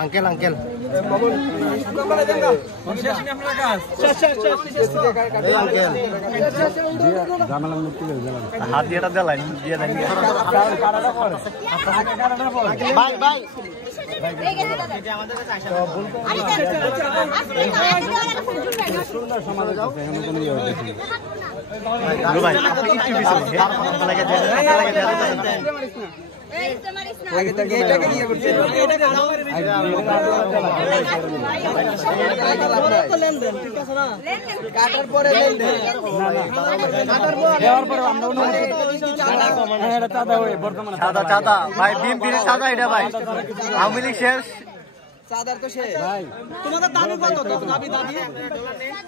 Angkel, angkel. Hat dia tak jalan, dia lagi. Bye, bye. Lu bhai, itu bisa ya. Apalagi dia, lagi tak kita kan dia bercerita. কাটার পরে লেনদেন কাটার পরে দেওয়ার পরে আমরা এটা চাঁদা হয় বর্তমানে চাঁদা চাঁদা ভাই বিএমপির চাঁদা এটা ভাই আওয়ামী লীগ শেষ চাঁদার তো শেষ ভাই তোমাদের দাবি কত দাবি দাবি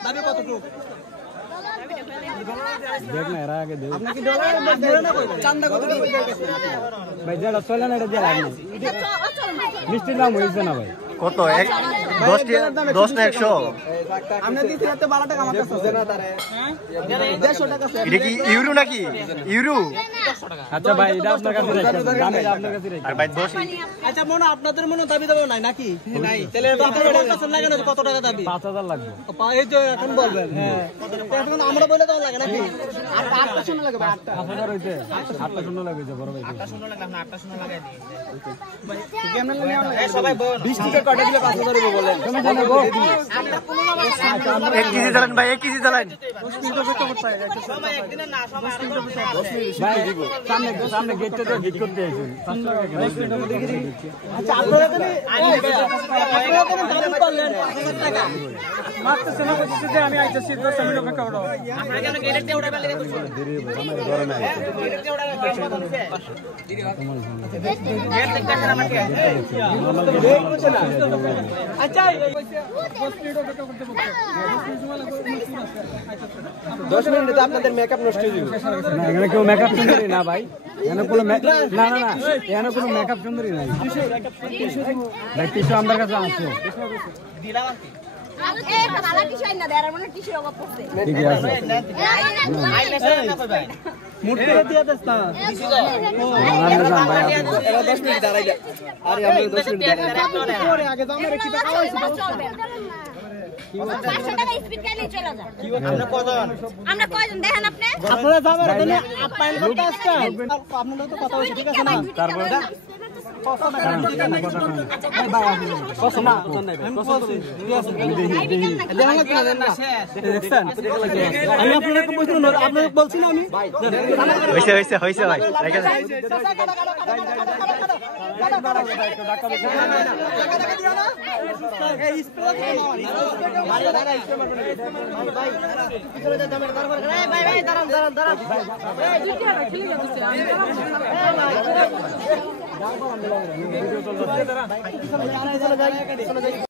দাবি কতটুকু দেখ না এরা আগে দেখ আপনি কি ডলার ধরে না কই চাঁদা কত ভাই যেটা চলে না এটা দিয়ে লাগবে মিষ্টির দাম হইছে না ভাই কত 10 না 100 আমরা দিতে রাতে 12 টাকা আমার কাছে না তারে 150 টাকা এটা কি ইউরো নাকি ইউরো আচ্ছা ভাই এটা আপনার কাছে রাখেন দাম এটা আপনার কাছে রাখেন আর ভাই 10 আচ্ছা মনে আপনাদের মনে দাবি দাও নাই নাকি নাই তাহলে আপনাদের কাছে লাগে না কত টাকা দাবি 5000 লাগবে এই তো এখন বলবেন হ্যাঁ এখন আমরা বলে দাও লাগে নাকি 8টা শূন্য লাগে 5000 হইছে 8টা শূন্য লাগে বড় ভাই 8টা শূন্য লাগে আপনি 8টা শূন্য লাগাই দিন ভাই ঠিক আমরা এই সবাই 20 টাকা কটা দিলে 5000 হবে বলেন তুমি জানো গো আমরা কোন না 1 কেজি চালান ভাই 1 কেজি চালান 10 মিনিট বেশি করতে হয় সময় একদিনে না সময় 10 মিনিট ভাই দিব সামনে গেটটা তো ঠিক করতে আইছেন 5 টাকা 10 মিনিট দেখি দেখি আচ্ছা আপনারা তো দাবি করলেন 5000 টাকা মাত্র সেনা করতেছে যে আমি আইতেছি 10 মিনিট অপেক্ষা করো আপনারা কেন গেটের দিয়ে উড়াইবার লাগি করছেন দেরি হবে আমার ঘরে নাই গেটের দিয়ে উড়াইবার কেন কথা হচ্ছে দেরি হবে গেট দেখতে আসেন আমাকে আচ্ছা 10 মিনিট অপেক্ষা করতে বলতে 10 মিনিটে আপনাদের মেকআপ নষ্ট হয়ে যাবে না এখানে কেউ মেকআপ সুন্দরী না ভাই এখানে কোনো না না না এখানে কোনো মেকআপ সুন্দরী নাই ভাই টিস্যু আমার কাছে আছে দিলাম আনতে এই কালা টিস্যু না দেয়ার মানে টিস্যু অভাব পড়ছে ঠিক আছে আইলেসার না কই ভাই মুটে দিয়া দেস না টিস্যু দাও আমরা জান ভাই এরা 10 মিনিট দাঁড়াইলা আরে আমরা 10 মিনিট দাঁড়াইলা পরে আগে দাম রেখে দাও চলবে 500 টাকা স্পিড গাইলে চলে যা আমরা কয়জন দেখেন আপনি আপনারা যাবেন এখানে আপ্যায়ন করতে আসছেন আপনারা তো কথা হইছে ঠিক আছে না তারপর আমি আপনাকে বলছি না আমি হয়েছে ভাই দাঁড়ান